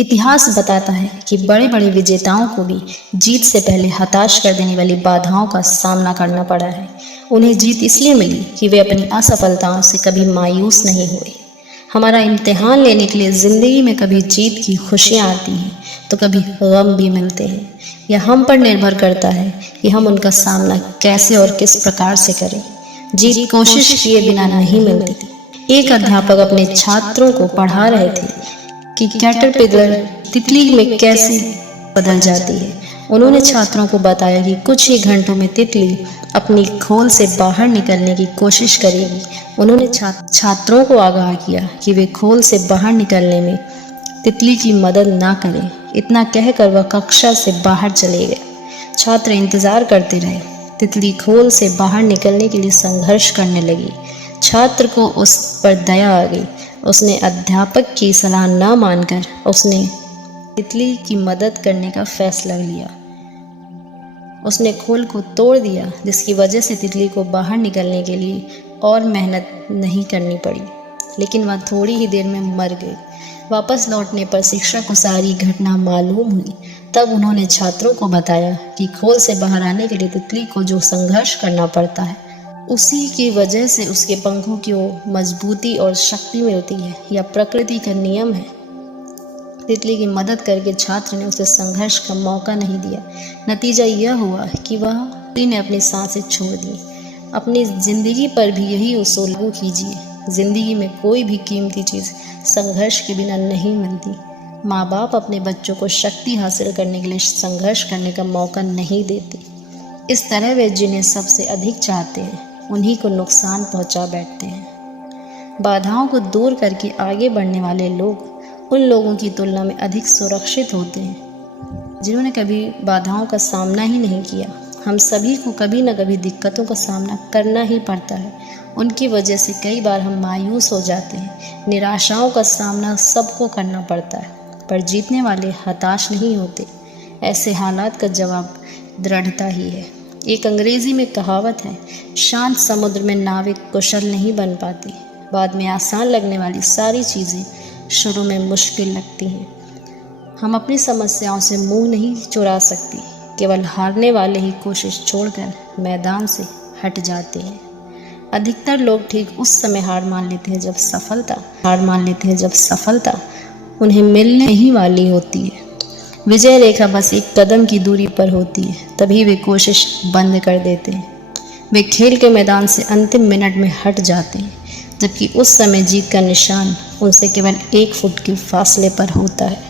इतिहास बताता है कि बड़े बड़े विजेताओं को भी जीत से पहले हताश कर देने वाली बाधाओं का सामना करना पड़ा है। उन्हें जीत इसलिए मिली कि वे अपनी असफलताओं से कभी मायूस नहीं हुए। हमारा इम्तिहान लेने के लिए ज़िंदगी में कभी जीत की खुशियाँ आती हैं तो कभी गम भी मिलते हैं। यह हम पर निर्भर करता है कि हम उनका सामना कैसे और किस प्रकार से करें। जीत कोशिश किए बिना नहीं मिलती। एक अध्यापक अपने छात्रों को पढ़ा रहे थे कि कैटरपिलर तितली में कैसे बदल जाती है। उन्होंने छात्रों को बताया कि कुछ ही घंटों में तितली अपनी खोल से बाहर निकलने की कोशिश करेगी। उन्होंने छात्रों को आगाह किया कि वे खोल से बाहर निकलने में तितली की मदद ना करें। इतना कहकर वह कक्षा से बाहर चले गए। छात्र इंतजार करते रहे। तितली खोल से बाहर निकलने के लिए संघर्ष करने लगी। छात्र को उस पर दया आ गई। उसने अध्यापक की सलाह न मानकर उसने तितली की मदद करने का फैसला लिया। उसने खोल को तोड़ दिया, जिसकी वजह से तितली को बाहर निकलने के लिए और मेहनत नहीं करनी पड़ी, लेकिन वह थोड़ी ही देर में मर गई। वापस लौटने पर शिक्षक को सारी घटना मालूम हुई। तब उन्होंने छात्रों को बताया कि खोल से बाहर आने के लिए तितली को जो संघर्ष करना पड़ता है, उसी की वजह से उसके पंखों को मजबूती और शक्ति मिलती है। यह प्रकृति का नियम है। तितली की मदद करके छात्र ने उसे संघर्ष का मौका नहीं दिया। नतीजा यह हुआ कि तितली ने अपनी सांसें छोड़ दी। अपनी ज़िंदगी पर भी यही उसूल लागू कीजिए। ज़िंदगी में कोई भी कीमती चीज़ संघर्ष के बिना नहीं मिलती। माँ बाप अपने बच्चों को शक्ति हासिल करने के लिए संघर्ष करने का मौका नहीं देते। इस तरह वे जिन्हें सबसे अधिक चाहते हैं उन्हीं को नुकसान पहुंचा बैठते हैं। बाधाओं को दूर करके आगे बढ़ने वाले लोग उन लोगों की तुलना में अधिक सुरक्षित होते हैं जिन्होंने कभी बाधाओं का सामना ही नहीं किया। हम सभी को कभी न कभी दिक्कतों का सामना करना ही पड़ता है। उनकी वजह से कई बार हम मायूस हो जाते हैं। निराशाओं का सामना सबको करना पड़ता है, पर जीतने वाले हताश नहीं होते। ऐसे हालात का जवाब दृढ़ता ही है। एक अंग्रेजी में कहावत है, शांत समुद्र में नाविक कुशल नहीं बन पाते। बाद में आसान लगने वाली सारी चीज़ें शुरू में मुश्किल लगती हैं। हम अपनी समस्याओं से मुंह नहीं चुरा सकते। केवल हारने वाले ही कोशिश छोड़कर मैदान से हट जाते हैं। अधिकतर लोग ठीक उस समय हार मान लेते हैं जब सफलता उन्हें मिलने ही वाली होती है। विजय रेखा बस एक कदम की दूरी पर होती है, तभी वे कोशिश बंद कर देते हैं। वे खेल के मैदान से अंतिम मिनट में हट जाते हैं, जबकि उस समय जीत का निशान उनसे केवल 1 फुट के फासले पर होता है।